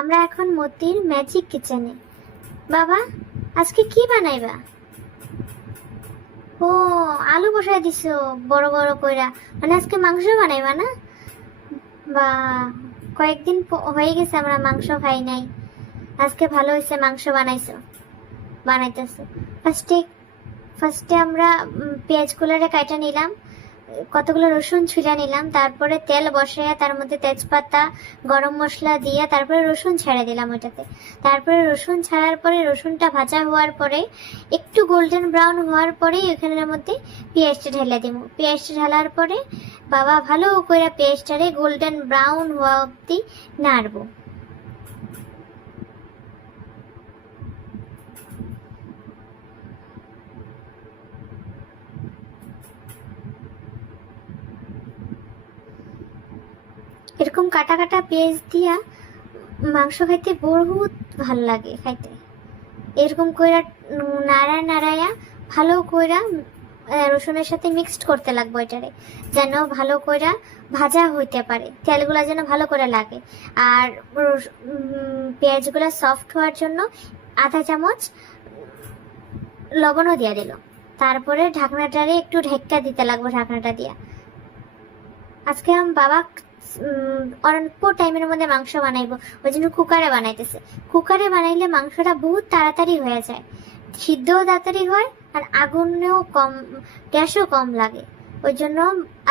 আমরা এখন মতির ম্যাজিক কিচেনে। বাবা, আজকে কি বানাইবা? ও, আলু বসাই দিছো বড় বড় কইরা, মানে আজকে মাংস বানাইবা না? বা, কয়েকদিন হয়ে গেছে আমরা মাংস খাই নাই, আজকে ভালো হয়েছে মাংস বানাইতেছো। ফার্স্টে ফার্স্টে আমরা পেঁয়াজগুলোরে কাটা নিলাম, কতগুলো রসুন ছুঁড়া নিলাম, তারপরে তেল বসাইয়া তার মধ্যে তেজপাতা গরম মশলা দিয়ে তারপরে রসুন ছেড়ে দিলাম ওইটাতে। তারপরে রসুন ছাড়ার পরে রসুনটা ভাজা হওয়ার পরে একটু গোল্ডেন ব্রাউন হওয়ার পরে ওখানের মধ্যে পেঁয়াজটা ঢেলে দিব। পেঁয়াজটা ঢালার পরে বাবা ভালো করে পেঁয়াজটারে গোল্ডেন ব্রাউন হওয়া অবধি নাড়বো। এরকম কাটা কাটা পেঁয়াজ দিয়া মাংস খাইতে বহুত ভাল লাগে খাইতে। এরকম কইরা নাড়ায়া ভালো কইরা রসুনের সাথে মিক্সড করতে লাগবে এটারে, যেন ভালো কইরা ভাজা হইতে পারে, তেলগুলা যেন ভালো করে লাগে। আর পেঁয়াজগুলা সফট হওয়ার জন্য আধা চামচ লবণও দিয়া দিল। তারপরে ঢাকনাটারে একটু ঢেক্কা দিতে লাগবে ঢাকনাটা দিয়া। আজকে আমার বাবা অল্প টাইমের মধ্যে মাংস বানাইবো, ওই জন্য কুকারে বানাইতেছে। কুকারে বানাইলে মাংসটা বহুত তাড়াতাড়ি হয়ে যায়, সিদ্ধও তাড়াতাড়ি হয়, আর আগুনেও কম, গ্যাসও কম লাগে। ওই জন্য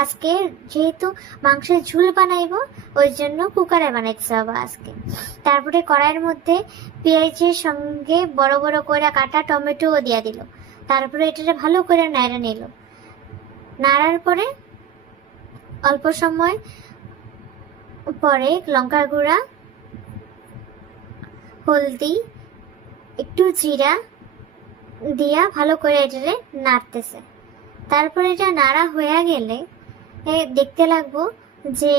আজকে যেহেতু মাংসের ঝুল বানাইবো, ওই জন্য কুকারে বানাইতেছে বাবা আজকে। তারপরে কড়াইয়ের মধ্যে পেঁয়াজের সঙ্গে বড় বড় করে কাটা টমেটোও দিয়ে দিল। তারপরে এটা ভালো করে নাড়া নিল। নাড়ার পরে অল্প সময় পরে লঙ্কার গুঁড়া, হলদি, একটু জিরা দিয়া ভালো করে এটারে নাড়তেছে। তারপরে এটা নাড়া হয়ে গেলে দেখতে লাগবো যে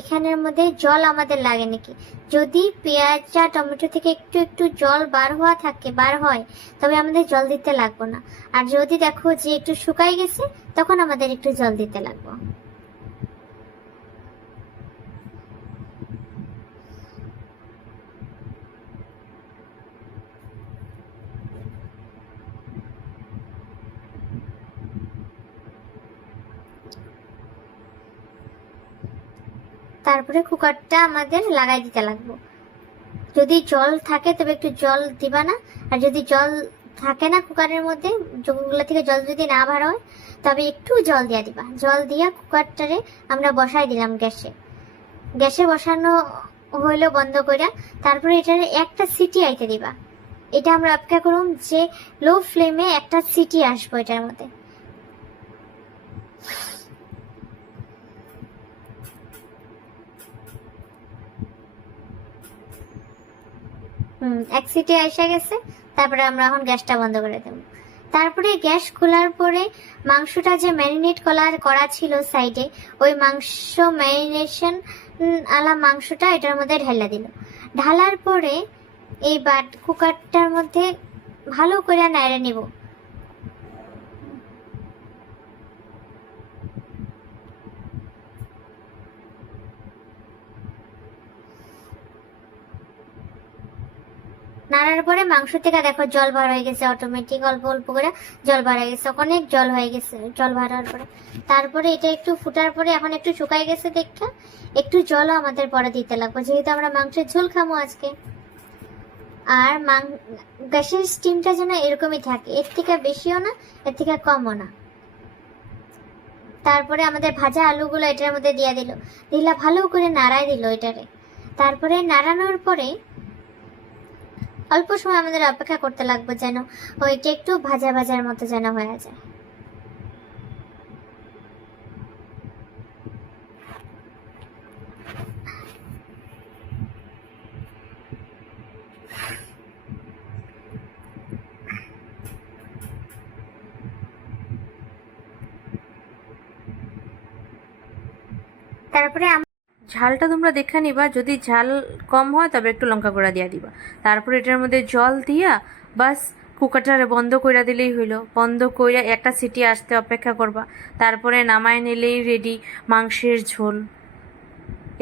এখানের মধ্যে জল আমাদের লাগে নাকি। যদি পেঁয়াজটা টমেটো থেকে একটু একটু জল বার হয়, তবে আমাদের জল দিতে লাগবো না। আর যদি দেখো যে একটু শুকাই গেছে, তখন আমাদের একটু জল দিতে লাগবো। তারপরে কুকারটা আমাদের লাগাই দিতে লাগবো। যদি জল থাকে তবে একটু জল দিবা না, আর যদি জল থাকে না কুকারের মধ্যে, ওগুলো থেকে জল যদি না বার হয়, তবে একটু জল দিয়া দিবা। জল দিয়া কুকারটারে আমরা বসাই দিলাম গ্যাসে বসানো হইলো বন্ধ করে। তারপরে এটার একটা সিটি আইতে দিবা। এটা আমরা অপেক্ষা করুম যে লো ফ্লেমে একটা সিটি আসবো এটার মধ্যে। এক সিটি এসে গেছে। তারপরে আমরা এখন গ্যাসটা বন্ধ করে দেব। তারপরে গ্যাস খোলার পরে মাংসটা যে ম্যারিনেট করা ছিল সাইডে, ওই মাংস ম্যারিনেশন আলা মাংসটা এটার মধ্যে ঢেলে দিল। ঢালার পরে এই কুকারটার মধ্যে ভালো করে নাড়ে নিব। নাড়ার পরে মাংস থেকে দেখো জল বার হয়ে গেছে, অটোমেটিক অল্প অল্প করে জল বার হয়ে গেছে, অনেক জল হয়ে গেছে। জল বাড়ার পরে তারপরে এটা একটু ফুটার পরে এখন একটু শুকাই গেছে দেখটা, একটু জলও আমাদের পরে দিতে লাগবে, যেহেতু আমরা মাংসের ঝোল খাবো আজকে। আর গ্যাসের স্টিমটা যেন এরকমই থাকে, এর থেকে বেশিও না, এর থেকে কমও না। তারপরে আমাদের ভাজা আলুগুলো এটার মধ্যে দিয়ে দিলা ভালো করে নাড়াই দিল এটারে। তারপরে নাড়ানোর পরে অল্প সময় আমাদের অপেক্ষা করতে লাগবে, যেন ওইটা একটু ভাজা ভাজার মতো যেন হয়ে যায়। তারপরে ঝালটা তোমরা দেখে নিবা, যদি ঝাল কম হয় তবে একটু লঙ্কা গুঁড়া দিয়া দিবা। তারপরে এটার মধ্যে জল দিয়া বাস কুকারটা বন্ধ কইরা দিলেই হইলো। বন্ধ কইরা একটা সিটি আসতে অপেক্ষা করবা, তারপরে নামায় নিলেই রেডি মাংসের ঝোল।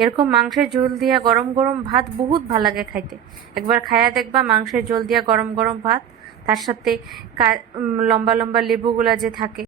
এরকম মাংসের ঝোল দিয়া গরম গরম ভাত বহুত ভাল লাগে খাইতে। একবার খায়া দেখবা মাংসের ঝোল দিয়া গরম গরম ভাত, তার সাথে লম্বা লম্বা লেবুগুলা যে থাকে।